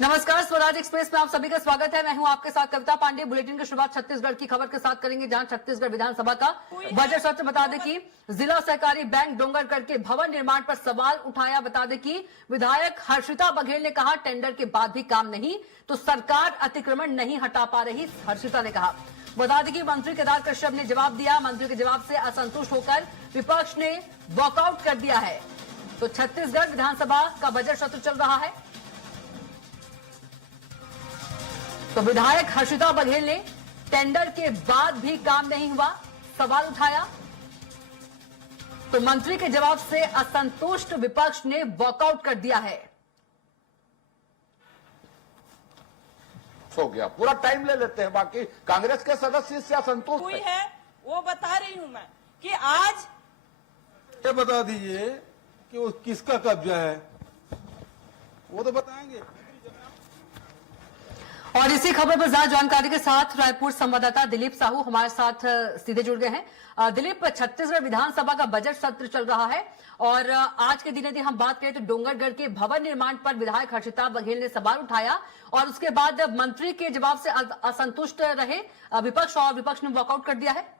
नमस्कार, स्वराज एक्सप्रेस में आप सभी का स्वागत है। मैं हूं आपके साथ कविता पांडे। बुलेटिन की शुरुआत छत्तीसगढ़ की खबर के साथ करेंगे, जहां छत्तीसगढ़ विधानसभा का बजट सत्र। बता दें कि जिला सहकारी बैंक डोंगरगढ़ के भवन निर्माण पर सवाल उठाया। बता दें कि विधायक हर्षिता बघेल ने कहा, टेंडर के बाद भी काम नहीं तो सरकार अतिक्रमण नहीं हटा पा रही, हर्षिता ने कहा। बता दें कि मंत्री केदार कश्यप ने जवाब दिया। मंत्री के जवाब से असंतुष्ट होकर विपक्ष ने वॉकआउट कर दिया है। तो छत्तीसगढ़ विधानसभा का बजट सत्र चल रहा है। तो विधायक हर्षिता बघेल ने टेंडर के बाद भी काम नहीं हुआ, सवाल उठाया। तो मंत्री के जवाब से असंतुष्ट विपक्ष ने वॉकआउट कर दिया है। हो गया, पूरा टाइम ले लेते हैं। बाकी कांग्रेस के सदस्य इससे असंतुष्ट हुई है, वो बता रही हूं मैं कि आज ये बता दीजिए कि वो किसका कब्जा है, वो तो बताएंगे। और इसी खबर पर ज्यादा जानकारी के साथ रायपुर संवाददाता दिलीप साहू हमारे साथ सीधे जुड़ गए हैं। दिलीप, छत्तीसगढ़ विधानसभा का बजट सत्र चल रहा है और आज के दिन यदि हम बात करें तो डोंगरगढ़ के भवन निर्माण पर विधायक हर्षिता बघेल ने सवाल उठाया और उसके बाद मंत्री के जवाब से असंतुष्ट रहे विपक्ष और विपक्ष ने वॉकआउट कर दिया है।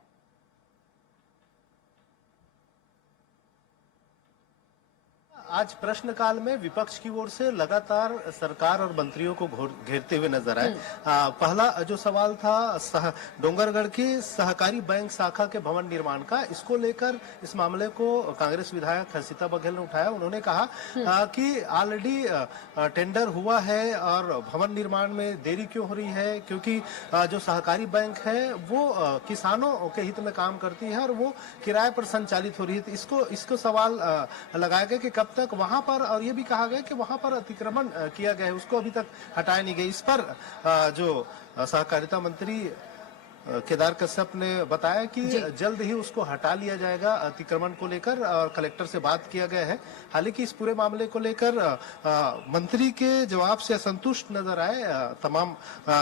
आज प्रश्नकाल में विपक्ष की ओर से लगातार सरकार और मंत्रियों को घेरते हुए नजर आए। पहला जो सवाल था डोंगरगढ़ की सहकारी बैंक शाखा के भवन निर्माण का, इसको लेकर इस मामले को कांग्रेस विधायक हर्षिता बघेल ने उठाया। उन्होंने कहा कि ऑलरेडी टेंडर हुआ है और भवन निर्माण में देरी क्यों हो रही है, क्योंकि जो सहकारी बैंक है वो किसानों के हित में काम करती है और वो किराए पर संचालित हो रही है। इसको सवाल लगाया गया कि कब तक वहां पर, और ये भी कहा गया कि वहां पर अतिक्रमण किया गया है, उसको अभी तक हटाया नहीं गया। इस पर जो सहकारिता मंत्री केदार कश्यप ने बताया कि जल्द ही उसको हटा लिया जाएगा अतिक्रमण को लेकर, और कलेक्टर से बात किया गया है। हालांकि इस पूरे मामले को लेकर मंत्री के जवाब से असंतुष्ट नजर आए तमाम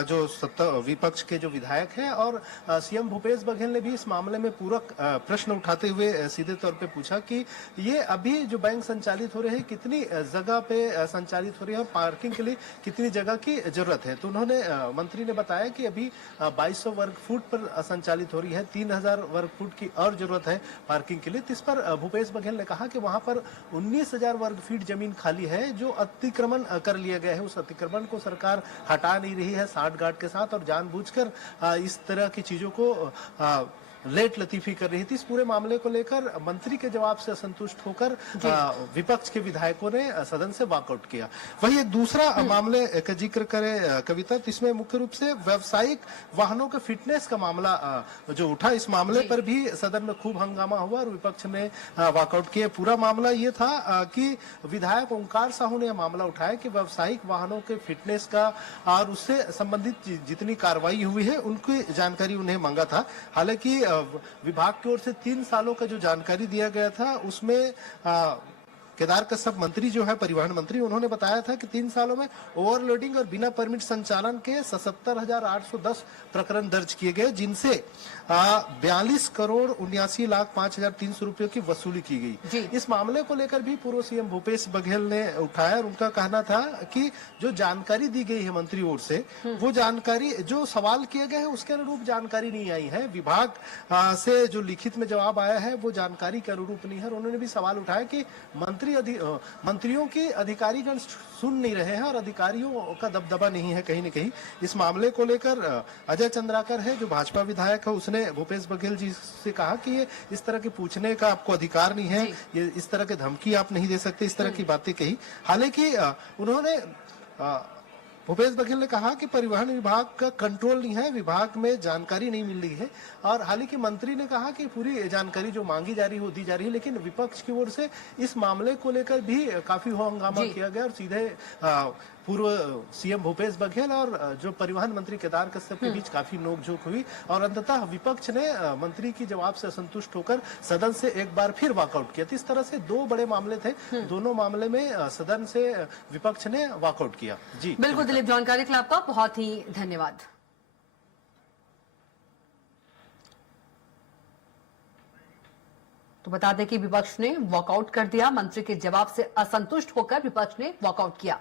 जो विपक्ष के जो विधायक हैं, और सीएम भूपेश बघेल ने भी इस मामले में पूरक प्रश्न उठाते हुए सीधे तौर पे पूछा कि ये अभी जो बैंक संचालित हो रहे हैं कितनी जगह पे संचालित हो रही है, पार्किंग के लिए कितनी जगह की जरूरत है। तो उन्होंने मंत्री ने बताया कि अभी 2200 वर्ग फुट पर संचालित हो रही है, 3000 वर्ग फुट की और जरूरत है पार्किंग के लिए। इस पर भूपेश बघेल ने कहा कि वहां पर 19000 वर्ग फीट जमीन खाली है जो अतिक्रमण कर लिया गया है। उस अतिक्रमण को सरकार हटा नहीं रही है साठ गार्ड के साथ, और जानबूझकर इस तरह की चीजों को लेट लतीफी कर रही थी। इस पूरे मामले को लेकर मंत्री के जवाब से असंतुष्ट होकर विपक्ष के विधायकों ने सदन से वॉकआउट किया। वही एक दूसरा मामले का जिक्र करे कविता, तो इसमें मुख्य रूप से व्यावसायिक वाहनों के फिटनेस का मामला जो उठा, इस मामले पर भी सदन में खूब हंगामा हुआ और विपक्ष ने वॉकआउट किया। पूरा मामला ये था कि विधायक ओंकार साहू ने यह मामला उठाया कि व्यावसायिक वाहनों के फिटनेस का और उससे संबंधित जितनी कार्रवाई हुई है उनकी जानकारी उन्हें मांगा था। हालांकि विभाग की ओर से 3 सालों का जो जानकारी दिया गया था उसमें केदार कश्यप मंत्री जो है परिवहन मंत्री, उन्होंने बताया था कि 3 सालों में ओवरलोडिंग और बिना परमिट संचालन के 77,810 प्रकरण दर्ज किए गए, जिनसे 42 करोड़ 79 लाख 5,300 रुपए की वसूली की गई। इस मामले को लेकर भी पूर्व सीएम भूपेश बघेल ने उठाया और उनका कहना था कि जो जानकारी दी गई है मंत्री ओर से, वो जानकारी जो सवाल किया गया है उसके अनुरूप जानकारी नहीं आई है। विभाग से जो लिखित में जवाब आया है वो जानकारी के अनुरूप नहीं है। उन्होंने भी सवाल उठाया कि मंत्रियों की अधिकारीगण सुन नहीं रहे हैं और अधिकारियों का दबदबा नहीं है कहीं न कहीं। इस मामले को लेकर अजय चंद्राकर है जो भाजपा विधायक है, उसने भूपेश बघेल जी से कहा कि ये इस तरह के पूछने का आपको अधिकार नहीं है, ये इस तरह की धमकी आप नहीं दे सकते, इस तरह की बातें कही। हालांकि उन्होंने भूपेश बघेल ने कहा कि परिवहन विभाग का कंट्रोल नहीं है, विभाग में जानकारी नहीं मिल रही है, और हालांकि मंत्री ने कहा कि पूरी जानकारी जो मांगी जा रही है वो दी जा रही है। लेकिन विपक्ष की ओर से इस मामले को लेकर भी काफी हंगामा किया गया और सीधे पूर्व सीएम भूपेश बघेल और जो परिवहन मंत्री केदार कश्यप के बीच काफी नोकझोंक हुई और अंततः विपक्ष ने मंत्री की जवाब से असंतुष्ट होकर सदन से एक बार फिर वॉकआउट किया। तो इस तरह से 2 बड़े मामले थे, दोनों मामले में सदन से विपक्ष ने वॉकआउट किया। जी बिल्कुल दिलीप, जानकारी के लिए आपका बहुत ही धन्यवाद। तो बता दें कि विपक्ष ने वॉकआउट कर दिया, मंत्री के जवाब से असंतुष्ट होकर विपक्ष ने वॉकआउट किया।